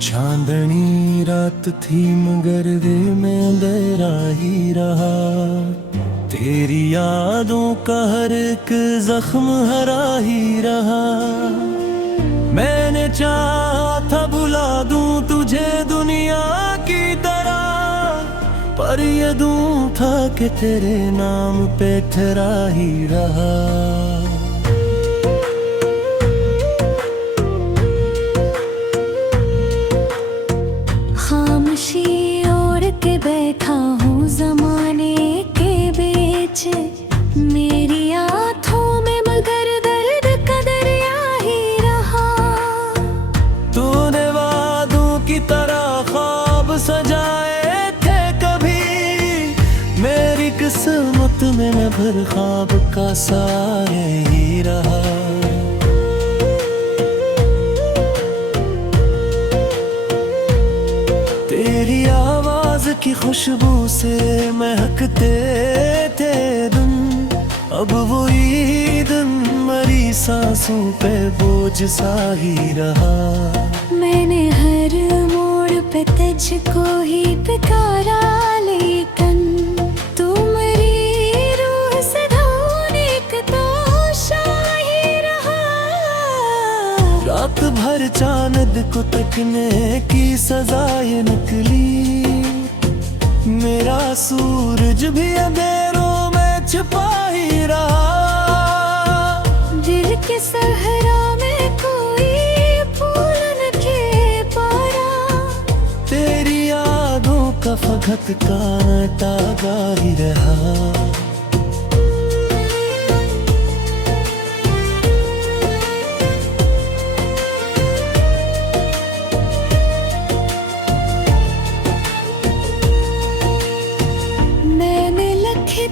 चांदनी रात थी मगर वे में अंधेरा ही रहा। तेरी यादों का हर एक जख्म हरा ही रहा। मैंने चाहा था बुला दूं तुझे दुनिया की तरह, पर ये दूं था कि तेरे नाम पे ठहरा ही रहा। खामोशी ओढ़ के बैठा हूँ ज़माने के बीच, मेरी आँखों में मगर दर्द का दरिया ही रहा। तूने वादों की तरह ख्वाब सजाए थे कभी, मेरी किस्मत में मैं भर ख्वाब का साए ही रहा। तेरी आवाज की खुशबू से महकते थे दिन, अब वही दिन मरी सांसों पे बोझ सा ही रहा। मैंने हर मोड़ पे तुझको ही पुकारा, लेकिन तू मेरी रूह से ढूंढने का तोशा ही रहा। रात भर चांद को तकने की सजा ये निकली, मेरा सूरज भी अंधेरों में छिपा ही रहा। दिल के सहरा में कोई फूल न खिल पाया, तेरी यादों का फकत कांटा ही रहा।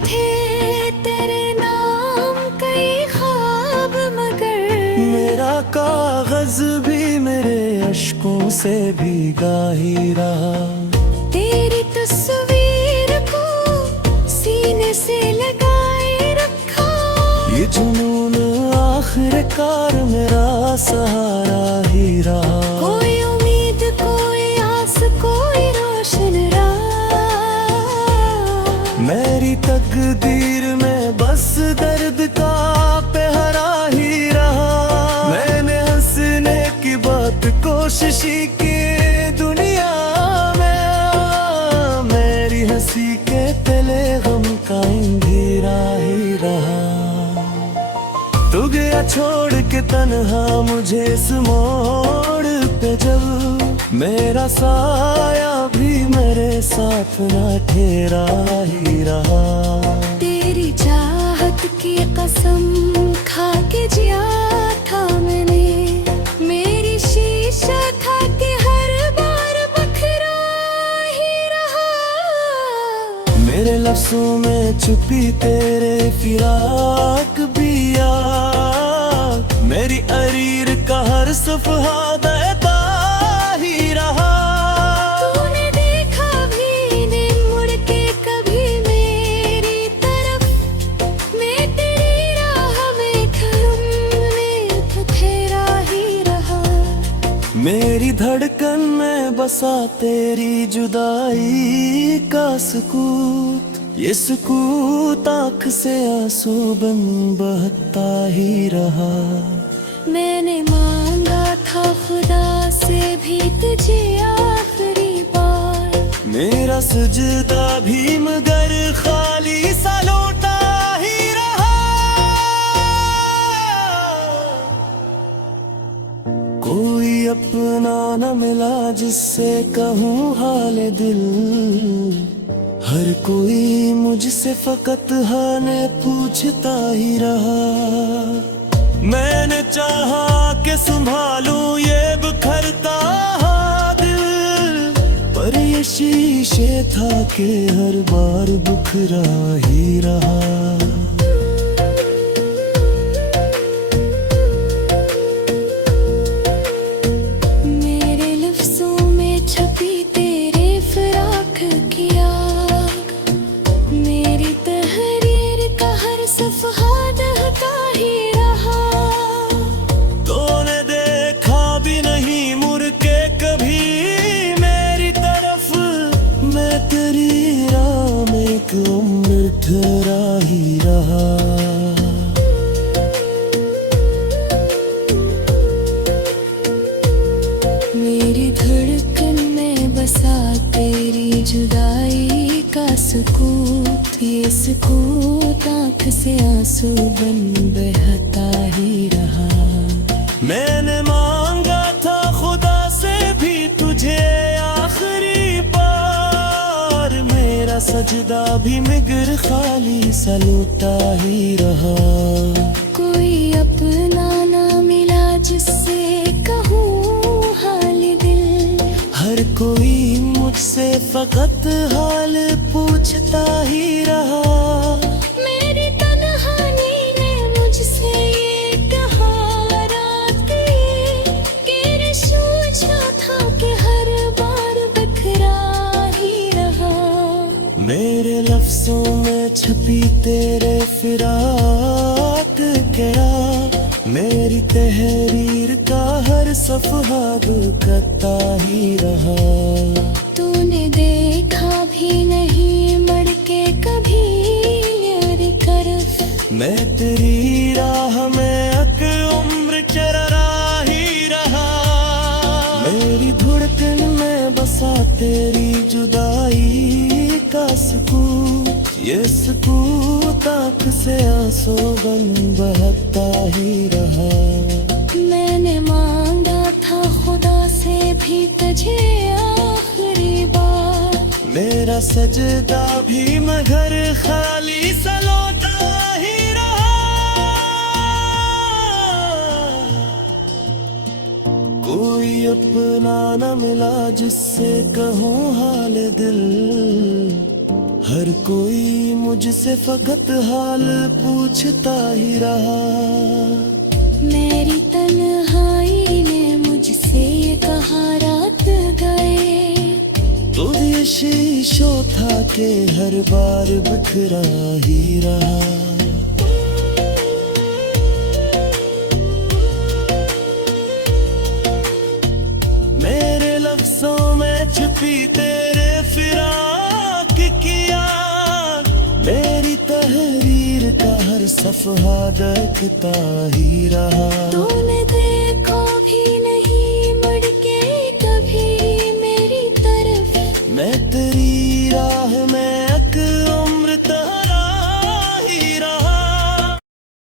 थे तेरे नाम कई ख्वाब, मगर मेरा कागज भी मेरे अश्कों से भीगा ही रहा। तेरी तस्वीर को सीने से लगाए रखा, ये जुनून आखिरकार मेरा सहारा ही रहा। कोई उम्मीद कोई आस कोई रोशन राह, मेरी तकदीर में बस दर्द का पहरा ही रहा। मैंने हंसने की बात कोशिश की दुनिया में, मेरी हंसी के तले गम का अंधेरा ही रहा। तू गया छोड़ के तन्हा मुझे इस मोड़ पे, जब मेरा साया भी मेरे साथ ना ठहरा ही रहा। तेरी चाहत की कसम खा के जिया था मैंने, मेरी शीशा था कि हर बार बखरा ही रहा। मेरे लफ्ज़ों में छुपी तेरे फिराक भी याद, मेरी अरीर का हर सफ़हा देता ही रहा। तूने देखा भी नहीं मुड़ के कभी मेरी तरफ, मैं तेरी राह में खड़ूं में बखेरा ही रहा। मेरी धड़कन में बसा तेरी जुदाई का सकूत, ये सकूत आँख से आंसू बन बहता ही रहा। मैंने मांगा था खुदा से भी तुझे आखिरी बार, मेरा सजदा भी मगर खाली सा लौटा ही रहा। कोई अपना न मिला जिससे कहूँ हाल दिल, हर कोई मुझसे फकत हाने पूछता ही रहा। मैंने चाहा कि संभालूं ये बिखरता दिल, पर ये शीशे था कि हर बार बिखरा ही रहा। मेरे लफ्ज़ों में छपी तेरे फिराक की आग, मेरी तहरीर का हर सफ़हा दहका ही रहा। बिखरा ही रहा। मेरी धड़कन में बसा तेरी जुदाई का सुकूत, ये सुकूत आँख से आंसू बन बहता ही रहा। मैंने मांगा था खुदा से भी तुझे आखिरी बार, मेरा सजदा भी मगर खाली सा लूटा ही रहा। कोई अपना ना मिला जिससे कहूँ हाल दिल, हर कोई मुझसे फकत हाल पूछता ही रहा। मेरी तन्हाई ने मुझसे ये कहा रात कि सोचा था कि हर बार बखरा ही रहा। मेरे लफ्जों में छपी तेरे फिराक क्या, मेरी तहरीर का हर सफहा दुखता ही रहा। तूने देखा भी नहीं मड़ के कभी मेरी तरफ, मैं तेरी राह में अक उम्र चरा ही रहा। मेरी धड़कन में बसा तेरी जुदाई का सुकून, ये सुकून आँख से आंसू बन बहता ही रहा। मैंने मांगा था खुदा से भी तुझे आखिरी बार, मेरा सजदा भी मगर खाली सा लौटा ही रहा। कोई अपना न मिला जिससे कहूँ हाल दिल, हर कोई मुझसे फकत हाल पूछता ही रहा। मेरी तन्हाई ने मुझसे ये कहा रात गए, तो ये शीशो था के हर बार बिखरा ही रहा। मेरे लफ्जों में छुपी तेरे फिराक की याद, मेरी तहरीर का हर सफहा दखता ही रहा। तूने देखा भी नहीं